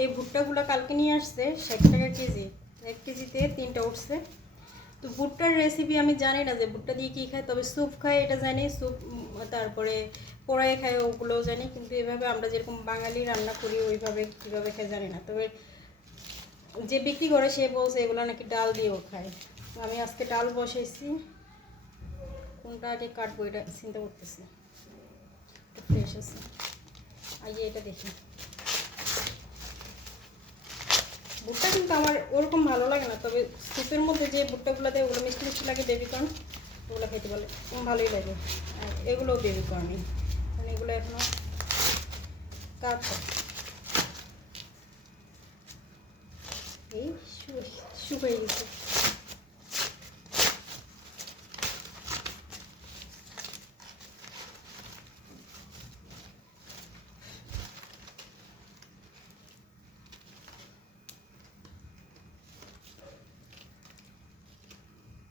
এই ভুট্টাগুলো কালকে নিয়ে আসছে 60 টাকা কেজি, 1 কেজিতে 3টা উঠছে। তো ভুট্টার রেসিপি আমি জানি না যে ভুট্টা দিয়ে কী খায়, তবে স্যুপ খায় এটা জানি, স্যুপ তারপরে পোড়ায় খায় ওগুলোও জানি, কিন্তু এভাবে আমরা যেরকম বাঙালি রান্না করি ওইভাবে কীভাবে খায় জানি না। তবে যে বিক্রি করে সে বলছে এগুলো নাকি ডাল দিয়েও খায়। আমি আজকে ডাল বসাইছি, কোনটা আগে কাটবো এটা চিন্তা করতেছি। ফ্রেশ আছে, আগে এটা দেখি। ভুট্টা কিন্তু আমার ওরকম ভালো লাগে না, তবে স্যুপের মধ্যে যে ভুট্টাগুলো দেয় ওগুলো মিষ্টি মিষ্টি লাগে, বেবিকর্ন, ওগুলো খেতে বলে ভালোই লাগে। আর এগুলোও বেবিকর্নই, মানে এগুলো এখনও কাঁচা, এই শুকিয়ে গেছে।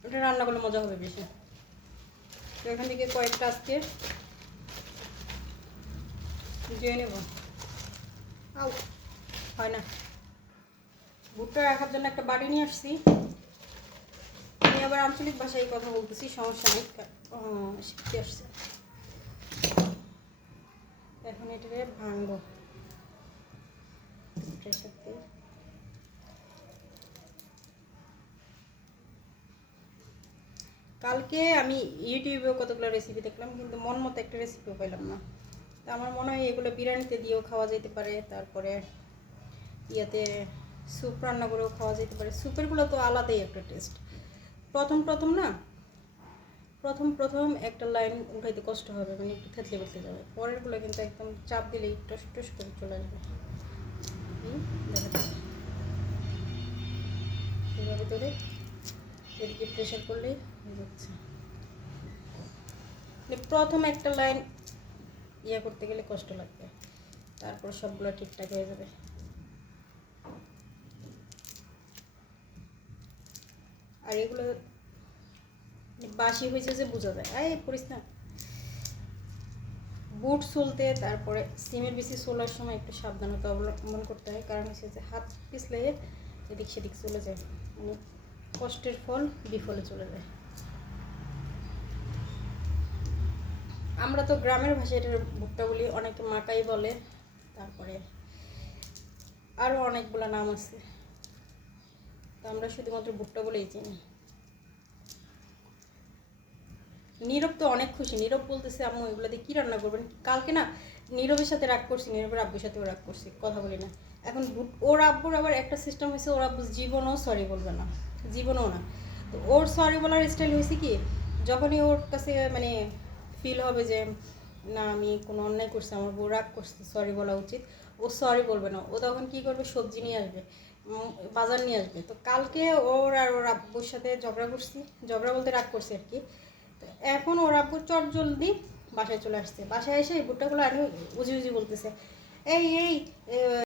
এটা রান্না করলে মজা হবে বেশি। তো এখান থেকে কয়েকটা আজকে দিয়ে নেব। আউ হয় না, ভুট্টা রাখার জন্য একটা বাড়ি নিয়ে আসছি। আমি আবার আঞ্চলিক ভাষায় কথা বলতেছি, সমস্যা নেই, শিখতে আসছে। এখন এটাকে ভাঙবো প্রেসার দিয়ে। কালকে আমি ইউটিউবেও কতগুলো রেসিপি দেখলাম, কিন্তু মন মতো একটা রেসিপিও পেলাম না। তো আমার মনে হয় এগুলো বিরিয়ানিতে দিয়েও খাওয়া যেতে পারে, তারপরে ইয়াতে স্যুপ রান্না করেও খাওয়া যেতে পারে। স্যুপেরগুলো তো আলাদাই একটা টেস্ট। প্রথম না, প্রথম একটা লাইন উঠাইতে কষ্ট হবে, মানে একটু থেতলে বলতে যাবে, পরেরগুলো কিন্তু একদম চাপ দিলেই টস টস করে চলে আসবে। দেখাচ্ছি এভাবে ধরে এদিকে প্রেশার করলেই হয়ে যাচ্ছে। প্রথম একটা লাইন ইয়া করতে গেলে কষ্ট লাগবে, তারপর সবগুলো ঠিকঠাক হয়ে যাবে। আর এগুলো বাসি হয়েছে যে বোঝা যায়। এই করিস না, বুট চলতে তারপরে সিমের বেশি চলার সময় একটু সাবধানতা অবলম্বন করতে হয়, কারণ হচ্ছে যে হাত পিছলে এদিক সেদিক চলে যায়, মানে কষ্টের ফল বিফলে চলে যায়। আমরা তো গ্রামের ভাষায় এটার ভুট্টা বলি, অনেকে মাকাই বলে, তারপরে আরও অনেকগুলো নাম আছে, তো আমরা শুধুমাত্র ভুট্টা বলেই চিনি। নীরব তো অনেক খুশি, নীরব বলতেছে আম্মু এগুলো দিয়ে কী রান্না করবেন। কালকে না নীরবের সাথে রাগ করছি, নীরবের আব্বুর সাথেও রাগ করছি, কথা বলি না। এখন ওর আব্বুর আবার একটা সিস্টেম হয়েছে, ওর আব্বু জীবনও সরি বলবে না, জীবনও না। তো ওর সরি বলার স্টাইল হয়েছে কি, যখনই ওর কাছে মানে ফিল হবে যে না আমি কোনো অন্যায় করছি, আমার বউ রাগ করছে, সরি বলা উচিত, ও সরি বলবে না। ও তখন কী করবে, সবজি নিয়ে আসবে, বাজার নিয়ে আসবে। তো কালকে ওর আর ওর আব্বুর সাথে ঝগড়া করছি, ঝগড়া বলতে রাগ করছি আর কি। এখন ওর আব্বু চট জলদি বাসায় চলে আসছে, বাসায় এসে ভুট্টাগুলো আমি উজি উজি বলতেছে, এই